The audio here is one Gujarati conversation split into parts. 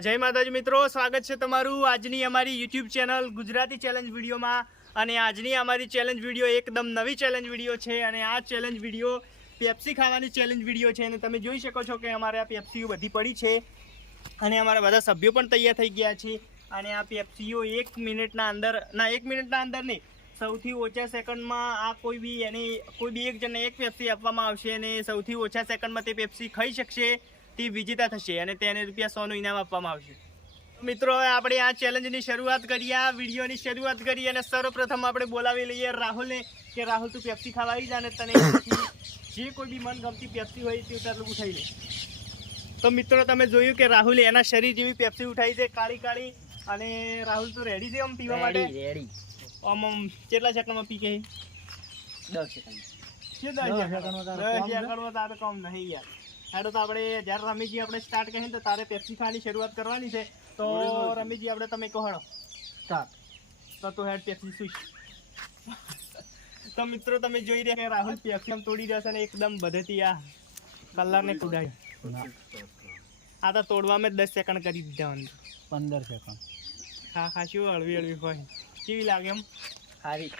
જય માતાજી મિત્રો, સ્વાગત છે તમારું આજની અમારી યુટ્યુબ ચેનલ ગુજરાતી ચેલેન્જ વિડીયોમાં। અને આજની અમારી ચેલેન્જ વિડીયો એકદમ નવી ચેલેન્જ વિડીયો છે અને આ ચેલેન્જ વિડીયો પેપ્સી ખાવાની ચેલેન્જ વિડીયો છે। અને તમે જોઈ શકો છો કે અમારે આ પેપ્સીઓ બધી પડી છે અને અમારા બધા સભ્યો પણ તૈયાર થઈ ગયા છે। અને આ પેપ્સીઓ 1 મિનિટના અંદર નહીં, સૌથી ઓછા સેકન્ડમાં આ કોઈ બી એક જણને એક પેપ્સી આપવામાં આવશે અને સૌથી ઓછા સેકન્ડમાં તે પેપ્સી ખાઈ શકશે તે વિજેતા થશે અને તેને ₹100નું ઇનામ આપવામાં આવશે। મિત્રો, હવે આપણે આ ચેલેન્જની શરૂઆત કરીએ, આ વિડીયોની શરૂઆત કરીએ અને સર્વપ્રથમ આપણે બોલાવી લઈએ રાહુલને કે રાહુલ તું પેપ્સી ખાવા આવી જા અને તને જે કોઈ બી મનગમતી પેપ્સી હોય તે તારું ઉઠાવી લે। તો મિત્રો, તમે જોયું કે રાહુલે એના શરીર જેવી પેપ્સી ઉઠાવી છે, કાળી કાળી। અને રાહુલ તો રેડી છે આમ પીવા માટે? રેડી। આમ કેટલા સેકન્ડમાં પી કે? 10 સેકન્ડ। 10 સેકન્ડમાં તારે કામ નહીં યાર। હેડો, તો આપણે જ્યારે રમીજી આપણે સ્ટાર્ટ કહીએ તો તારે પેપ્સી ખાવાની શરૂઆત કરવાની છે। તો રમીજી આપણે તમે કહો સ્ટાર્ટ, તો તું હેડ પેપ્સી સ્વિચ। તો મિત્રો, તમે જોઈ રહ્યા કે રાહુલ પેપ્સી તોડી રહ્યા છે અને એકદમ બધેથી આ કલરને કુડાય। આ તો તોડવામાં 10 સેકન્ડ કરી દીધા, 15 સેકન્ડ। હા હા, શું હળવી હળવી હોય, કેવી લાગે એમ? ખારી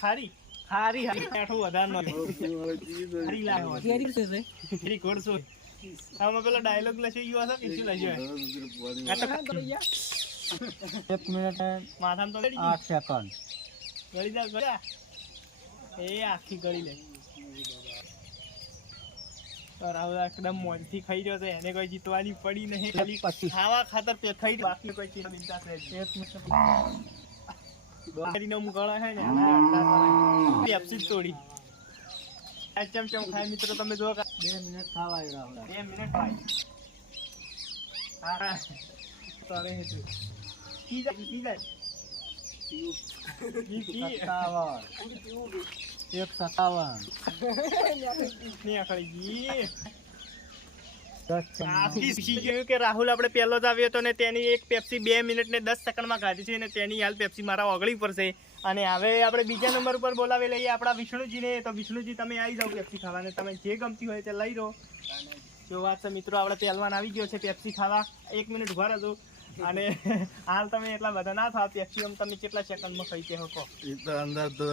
ખારી ખારી આઠું વધારે ખારી લાગે ઘોડશો। આમાં પેલો ડાયલોગ લખી ગયો હશે કે શું લખ્યું? 1 મિનિટ માથામાં તો 8 સેકન્ડ ગળી જા ગળ્યા એ આખી ગળી લે। રાહુલ એકદમ મોજથી ખાઈ રહ્યો છે, એને કોઈ જીતવાની પડી નહીં, ખાલી ખાવા ખાતર ખાઈ, બાકી કોઈ ચીજ બિંદાસ રહે છે। 1 મિનિટ દોરીનો મુગળો છે ને પેપ્સી તોડી ચમચમ ખાય। મિત્રો, તમે જો 2 મિનિટ ખાવા આવ્યા, 2 મિનિટ ખાય। હા તારે હેતુ કી જાય કી જાય કી કી 157 કે રાહુલ આપણે પહેલો જ આવ્યો હતો ને તેની એક પેપ્સી 2 મિનિટ ને 10 સેકન્ડમાં કાઢી છે અને તેની હાલ પેપ્સી મારા ઓગળી પર છે। અને હવે આપણે બીજા નંબર ઉપર બોલાવી લઈએ આપણા વિષ્ણુજીને। તો વિષ્ણુજી, તમે આવી જાઓ પેપ્સી ખાવાને, તમે જે ગમતી હોય તે લઈ લો। જો વાત છે મિત્રો, આપણે પહેલવાન આવી ગયો છે પેપ્સી ખાવા। 1 મિનિટ ઉભા રહેજો અને હાલ તમે એટલા બધા ના થાવ, પેપ્સી તમે કેટલા સેકન્ડમાં ખાઈ શકો? એ તો અંદર તો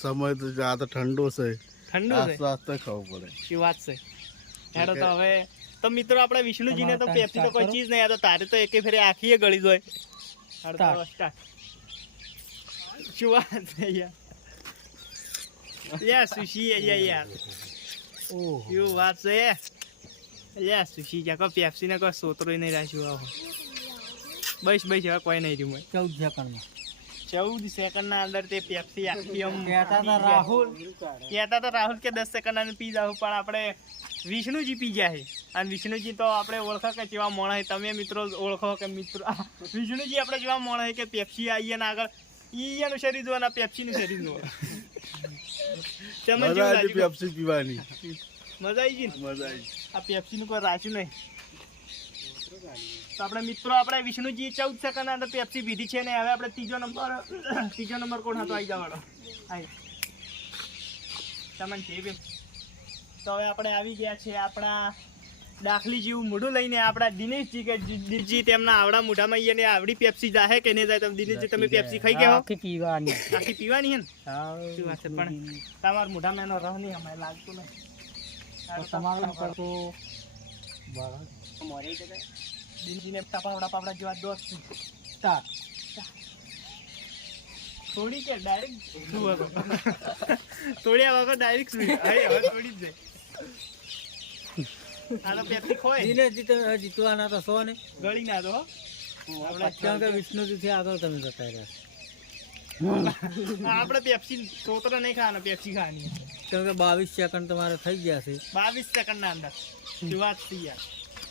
સમય તો આ તો ઠંડો છે, ઠંડુ છે, સ્વાસ્થ્ય ખાવું પડે। શું વાત છે? હેડો, તો હવે તો મિત્રો આપણે વિષ્ણુજીને તો પેપ્સી તો કોઈ ચીજ નહીં, આ તો તારે તો એકે ફેરે આખી ગળી જાય। શું વાત છે યાર સુશી યાર, શું વાત છે યાર સુશી જા, કોઈ પેપ્સી ને કોઈ સોતરો નહીં રાખ્યું। આવો બસ બસ, હવે કોઈ નહીં રહ્યું। 14 સેકન્ડના અંદર તે પેપ્સી આખી કહેતા હતા રાહુલ કે 10 સેકન્ડ પી જાવ, પણ આપણે વિષ્ણુજી પી ગયા છે। અને વિષ્ણુજી તો આપણે ઓળખો કે જેવા મોણ, તમે મિત્રો ઓળખો કે મિત્રો વિષ્ણુજી આપણે જેવા મોણ કે પેપ્સી આવીએ ને આગળ ઈયાનું શરીર જોવાના, પેપ્સીનું શરીર જોવા। પેપ્સી પીવાની મજા આવી ગઈ ને? મજા આવી। આ પેપ્સીનું કોઈ રાખ્યું નહીં। તો આપણે મિત્રો, આપણે વિષ્ણુજી 14 સેકન્ડના અંદર પેપ્સી પીધી છે ને હવે આપણે ત્રીજો નંબર કોણ હતો? આવી જવાડો તમને છે। તો હવે આપણે આવી ગયા છે આપણા દાખલી જેવું મોઢું લઈને આપણા દિનેશજી કે દિનેશજી તેમના આવડા મોઢામાં એને આવડી પેપ્સી જાહે કે નહીં જાય? તમે દિનેશજી, તમે પેપ્સી ખાઈ ગયા? આખી પીવાની હે ને? શું વાત છે? પણ તમારા મોઢામાં એનો રહ નહીં અમારે લાગતું નહીં। દિનેશજીને પાપડા જેવા દોસ્ત થોડી કે ડાયરેક્ટ તોડ્યા વગર ડાયરેક્ટ હવે તોડી જ જાય। જીતવાના તો સો ને ગળી ના દો વિષ્ણુજી થી આગળ તમે જતા રહ્યા। આપણે પેપ્સી સોતરો નહીં ખાવાનો, પેપ્સી ખાવાની। કેમ કે 22 સેકન્ડ તમારે થઈ ગયા છે, 22 સેકન્ડના અંદર। શું વાત છે યાર?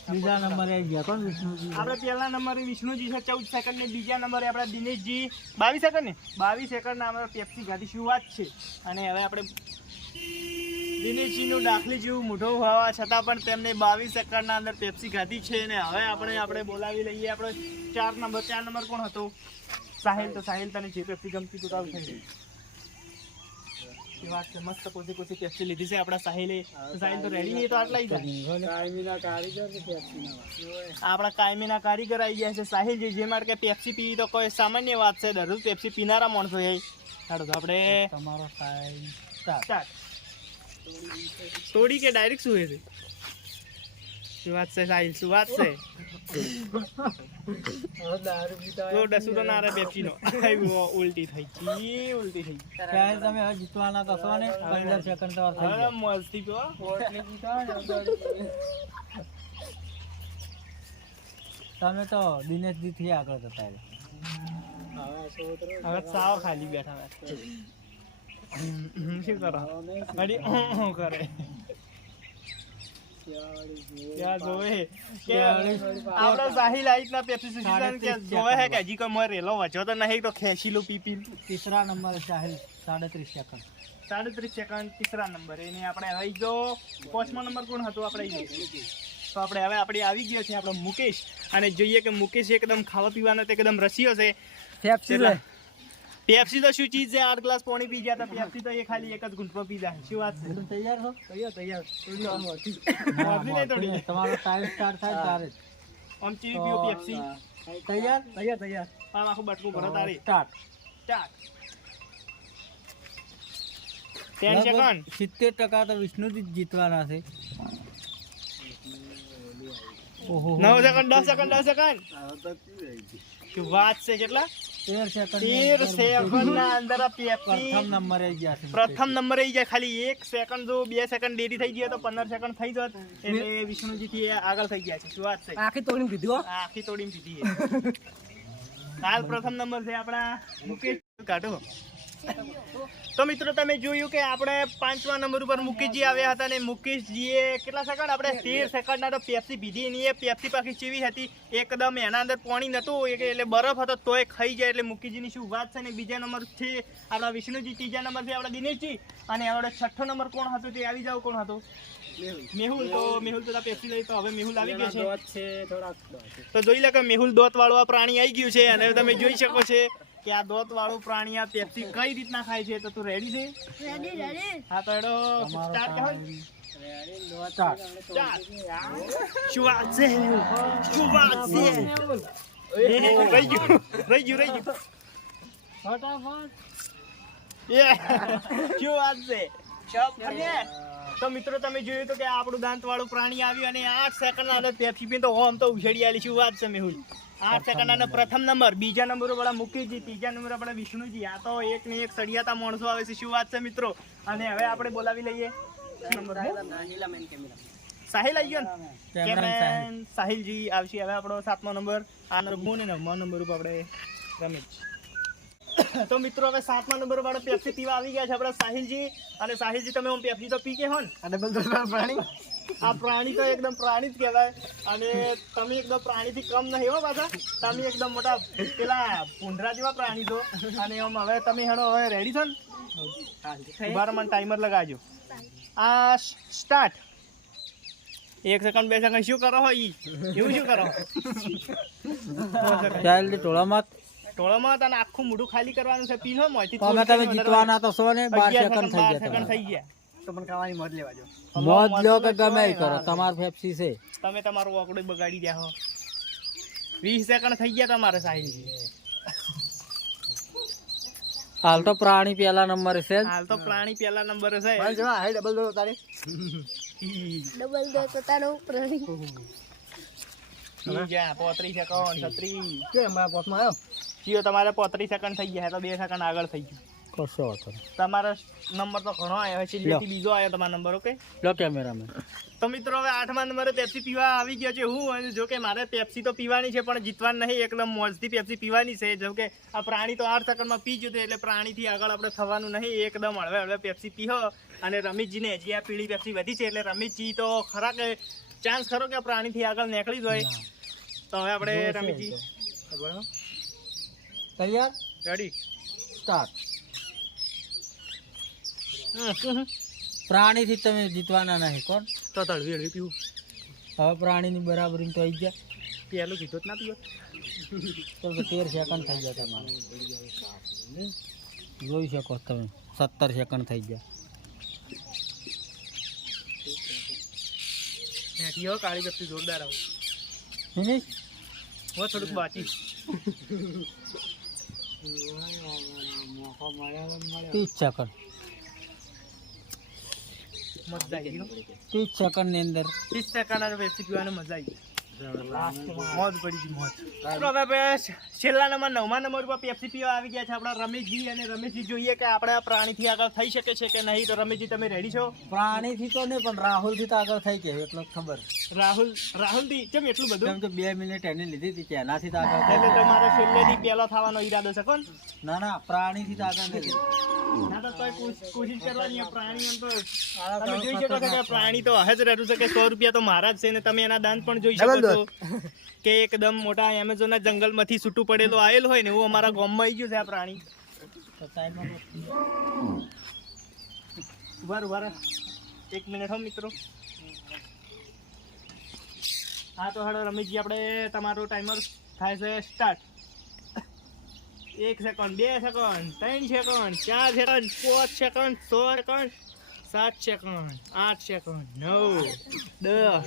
બીજા નંબરે આવી ગયા કોણ? વિષ્ણુજી। આપણે પહેલા નંબરે વિષ્ણુજી છે 14 સેકન્ડ ને બીજા નંબરે આપણે દિનેશજી 22 સેકન્ડ ને 22 સેકન્ડના આપણે પેપ્સી ખાધી। શું વાત છે? અને હવે આપણે દિનેશજીનું દાખલી જેવું મોઢું હોવા છતાં પણ તેમને 22 સેકન્ડના અંદર પેપ્સી ખાધી છે। અને હવે આપણે બોલાવી લઈએ આપણો 4 નંબર કોણ હતો? સાહિલ। તો સાહિલ, તને જે પેપ્સી ગમતી તો તાવ થઈ એ વાત છે, મસ્ત કોચી કોચી પેપ્સી લીધી છે આપણા સાહિલે. તો સાહિલ તો રેડી નહીં, તો આટલા આપણા કાયમીના કારીગર આવી ગયા છે સાહિલજી, જે માટે કે પેપ્સી પીવી તો કોઈ સામાન્ય વાત છે, દરરોજ પેપ્સી પીનારા માણસો છે. ચાલો તો આપણે તમારો ટાઈમ સ્ટાર્ટ. તોડી કે ડાયરેક્ટ શું છે? શું વાત છે સાહિલ, શું વાત છે? તો ડસુ તો ના રે પેપ્સી નો. ઉલટી થઈ ગઈ, ઉલટી થઈ ગઈ. ત્યારે તમે હવે જીતવાના તો છો ને, 15 સેકન્ડ તો થઈ હવે ગયા. મસ્તી પીવો. તમે તો દિનેશજી થી આગળ જતા રહ્યા. હવે સાવ ખાલી બેઠા શું કરો? અડી કરે ક્યાં જોવે કે આપડે સાહિલ આ રીતના પેપ્સી સિઝન કે જોવે હે કે હજી કોઈ મરે રેલો વચો તો નહીં તો ખેંચી લો પી. તીસરા નંબર સાહિલ 37 સેકન્ડ. 37 સેકન્ડ તીસરા નંબર. એને આપણે હવે જો પાંચમો નંબર કોણ હતો આપણે તો આપણે હવે આપણી આવી ગયો છે આપણો મુકેશ, અને જોઈએ કે મુકેશ એકદમ ખાવા પીવાનો તો એકદમ રસિયો છે. પેપ્સી તો શું ચીજ છે? 8 ગ્લાસ પાણી પી ગયા હતા. પેપ્સી તો એ ખાલી એક જ ઘૂંટમાં પી જાય. શું વાત છે? તૈયાર છો? તૈયાર. તમારો ટાઈમ સ્ટાર્ટ થાય ત્યારે જ. આમ ચીવી પીવો પેપ્સી. તૈયાર. આમ આખું બટકું ભરો તારે. સ્ટાર્ટ. 10 સેકન્ડ. 70% તો વિષ્ણુજી જ જીતવાના છે. ઓહો 9 સેકન્ડ. 10 સેકન્ડ. 10 સેકન્ડ. શું વાત છે? કેટલા? 13 સેકન્ડ. 13 સેકન્ડના અંદર આ પેપ્સી પ્રથમ નંબરે ગયા છે. પ્રથમ નંબરે આવી જાય. ખાલી 1 સેકન્ડ જો 2 સેકન્ડ દેરી થઈ ગઈ તો 15 સેકન્ડ થઈ જત એટલે વિષ્ણુજી થી આગળ થઈ ગયા છે. શું વાત છે? આખી તોડીને પીધું. આખી તોડીને પીધી છે. હાલ પ્રથમ નંબર છે આપણા મુકેશ. કાઢો. તો મિત્રો તમે જોયું કે આપણે 5મા નંબર ઉપર મુકેશજી આવ્યા હતા, અને મુકેશજીએ કેટલા સેકન્ડ? આપણે 13 સેકન્ડના તો પેપ્સી પીધી. એની એ પેપ્સી પાછી ચેવી હતી? એકદમ એના અંદર પાણી નહોતું એટલે બરફ હતો તોય ખાઈ જાય. એટલે મુકેશજીની શું વાત છે. ને બીજા નંબર છે આપણા વિષ્ણુજી, ત્રીજા નંબર છે આપણા દિનેશજી, અને આપણે છઠ્ઠો નંબર કોણ હતો તે આવી જાવ. કોણ હતો? મેહુલ. તો મેહુલ તો પેપ્સી લઈ તો હવે મેહુલ આવી ગયો છે. તો જોઈ લે કે મેહુલ દોત વાળું આ પ્રાણી આવી ગયું છે, અને તમે જોઈ શકો છો કે આ દોત વાળું પ્રાણી આ પેપ્સી કઈ રીતના ખાય છે. તો તું રેડી છે? હા તો એડો સ્ટાર્ટ કરો. શું વાત છે? શું વાત છે? રહી ગયું. શું વાત છે? તો મિત્રો તમે જોયું તો કે આપણું દાંત વાળું પ્રાણી આવ્યું, અને 8 સેકન્ડ અંદર પેપ્સી પીને તો હોમ તો ઉછેડી આલી. શું વાત છે મેહુલ? 8 સેકન્ડ પ્રથમ નંબર. બીજા નંબર વાળા મુકેશજી, ત્રીજા નંબર આપણા વિષ્ણુજી. આ તો એક ને એક સળિયાતા માણસો આવે છે. શું વાત છે મિત્રો? અને હવે આપણે બોલાવી લઈએ સાહિલ આવી ગયો ને? કેમેરામેન સાહિલજી આવશે. હવે આપણો 7મો નંબર. આ નંબર 9મા નંબર ઉપર આપણે રમેશ. તો મિત્રો હવે 7મા નંબર વાળો પેપ્સી પીવા આવી ગયા છે આપણા સાહિલજી. અને સાહિલજી તમે પેપ્સી તો પી કે હો ને? આ પ્રાણી તો એકદમ પ્રાણી જ કહેવાય, અને તમે એકદમ પ્રાણીથી કમ નહીં હો પાછા. તમે એકદમ મોટા પેલા પૂંઢરા જેવા પ્રાણી છો. અને આમ હવે તમે હેડો હવે રેડી છો ને? ઉભા મને ટાઈમર લગાવજો. આ સ્ટાર્ટ. 1 સેકન્ડ 2 સેકન્ડ શું કરો હોય એવું શું કરો? ટોળામાં તને આખું મોઢું ખાલી કરવાનું છે. પીનો મોંથી તમે જીતવાના તો છો ને. 12 સેકન્ડ થઈ ગયા. તો મને ખાવાની મોજ લેવા જો. મોજ લ્યો કે ગમે એ કરો, તમાર પેપ્સી છે. તમે તમારું ઓકડું બગાડી દે હો. 20 સેકન્ડ થઈ ગયા તમારે સાહિલજી. હાલ તો પ્રાણી પહેલા નંબરે છે. હાલ તો પ્રાણી પહેલા નંબરે છે. ડબલ દો તારે. ડબલ દો તો તારો પ્રાણી. 35 સેકન્ડ 36. કે અમારા પોતમાં આવ્યો. જીઓ તમારે 35 સેકન્ડ થઈ ગયા. તો 2 સેકન્ડ આગળ થઈ ગયું. કશો વાતો તમારો નંબર તો ઘણો આવ્યો છે. જેથી બીજો આવ્યો તમારો નંબર. ઓકે લો કેમેરામેન. તો મિત્રો હવે 8મા નંબરે પેપ્સી પીવા આવી ગયો છે હું. અને જો કે મારે પેપ્સી તો પીવાની છે પણ જીતવાની નહીં. એકદમ મોજથી પેપ્સી પીવાની છે. જો કે આ પ્રાણી તો 8 સેકન્ડમાં પી જતું, એટલે પ્રાણીથી આગળ આપણે થવાનું નહીં. એકદમ હળવે હળવે પેપ્સી પીહો. અને રમીશજીને હજી આ પીળી પેપ્સી વધી છે, એટલે રમીશજી તો ખરા કે ચાન્સ ખરો કે પ્રાણીથી આગળ નીકળી જાય. તો હવે આપણે રમીશજી તૈયાર? Ready start. પ્રાણીથી તમે જીતવાના નહીં. કોણ? તો તળવી હળવી પીવું. હવે પ્રાણીની બરાબરી તો આવી ગયા. પહેલું કીધું જ ના પીવો. તો 13 સેકન્ડ થઈ ગયા તમારે. જોઈ શકો તમે. 17 સેકન્ડ થઈ ગયા. ત્યાંથી હો કાળી પેપ્સી જોરદાર આવે. ફિનિશ. હો થોડુંક બાકી. 30 સેકન્ડ. મજા આવી ગઈ. 30 સેકન્ડ ની અંદર 30 સેકન્ડ પેપ્સી પીવાની મજા આવી. મોજ પડી ગઈ મોજ. તો હવે આપણે છેલ્લા નંબર 9મા નંબર પર પેપ્સી પીવા આવી ગયા છે આપણા રમેશજી. અને રમેશજી જોઈએ કે આપણે આ પ્રાણીથી આગળ થઈ શકે છે કે નહીં. તો રમેશજી તમે રેડી છો? પ્રાણીથી તો નહીં પણ રાહુલથી તો આગળ થઈ ગયા એટલો ખબર. રાહુલથી કેમ એટલું બધું? કેમ કે 2 મિનિટ એની લીધી હતી કે એનાથી તો આગળ થઈ એટલે ગયા. તમારો છેલ્લેથી પહેલો થવાનો ઈરાદો છે કોણ? ના પ્રાણીથી તો આગળ નથી. ના તો તોય કોશિશ કરવાની. આ પ્રાણીઓ તો તમે જોઈ શકો છો કે પ્રાણી તો હજ રહેતું છે કે 100 રૂપિયા તો મારા જ છે. ને તમે એના દાંત પણ જોઈ શકો છો કે એકદમ મોટા એમેઝોનના જંગલમાંથી છૂટું પડેલો આવેલ હોય ને એવું અમારા ગામમાં આવી ગયું છે આ પ્રાણી. ઉભા 1 મિનિટ હો મિત્રો. હા તો હળો રમેશજી આપણે તમારો ટાઈમર થાય છે start. 1 second 2 second 3 second 4 second 5 second 6 second 7 second 8 second 9 10.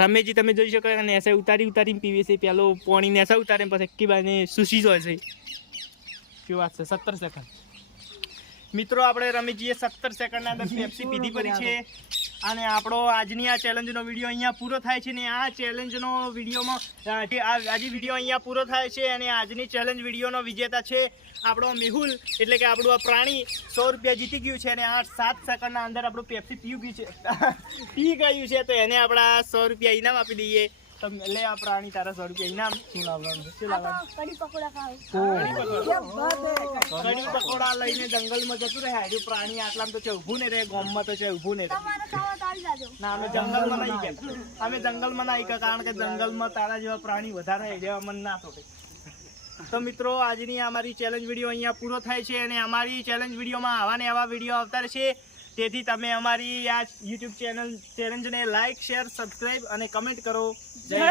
રમેશજી તમે જોઈ શકો અને એસે ઉતારીને પીવે છે. પેલો પાણી ને એસા ઉતારે પછી એકી બાને સુસી જાય છે. શું વાત છે? 17 સેકન્ડ. મિત્રો આપણે રમેશજીએ 17 સેકન્ડના અંદર પેપ્સી પીધી પડી છે. અને આપણો આજની આ ચેલેન્જનો વિડીયો અહીંયા પૂરો થાય છે. ને આ ચેલેન્જનો વિડીયોમાં આજે વિડીયો અહીંયા પૂરો થાય છે. અને આજની ચેલેન્જ વિડીયોનો વિજેતા છે આપણો મેહુલ. એટલે કે આપણું આ પ્રાણી 100 રૂપિયા જીતી ગયું છે. અને આ 7 સેકન્ડના અંદર આપણું પેપ્સી પી ગયું છે. તો એને આપણા 100 રૂપિયા ઇનામ આપી દઈએ. તો લે આ પ્રાણી તારા 100 રૂપિયા ઇનામ. શું લાવવાનું? કડી પકોડા ખાવ. કડી પકોડા લઈને જંગલમાં જતું રહે. હાર્યું પ્રાણી આટલામાં તો છે ઊભું ને રે. ગામમાં તો છે ઊભું ને રે. તમારે ખાવા તો આવી જાજો. ના અમે જંગલમાં નહીં ગયા. અમે જંગલમાં નહીં ગયા કારણ કે જંગલમાં તારા જેવા પ્રાણી વધારે જેવા મન ના શોધે. તો મિત્રો આજની અમારી ચેલેન્જ વિડીયો અહીંયા પૂરો થાય છે. અને અમારી ચેલેન્જ વિડીયોમાં આવા ને આવા વિડીયો આવતા રહેશે. તેથી તમે અમારી આ યુટ્યુબ ચેલેન્જને લાઇક શેર સબસ્ક્રાઈબ અને કમેન્ટ કરો. જય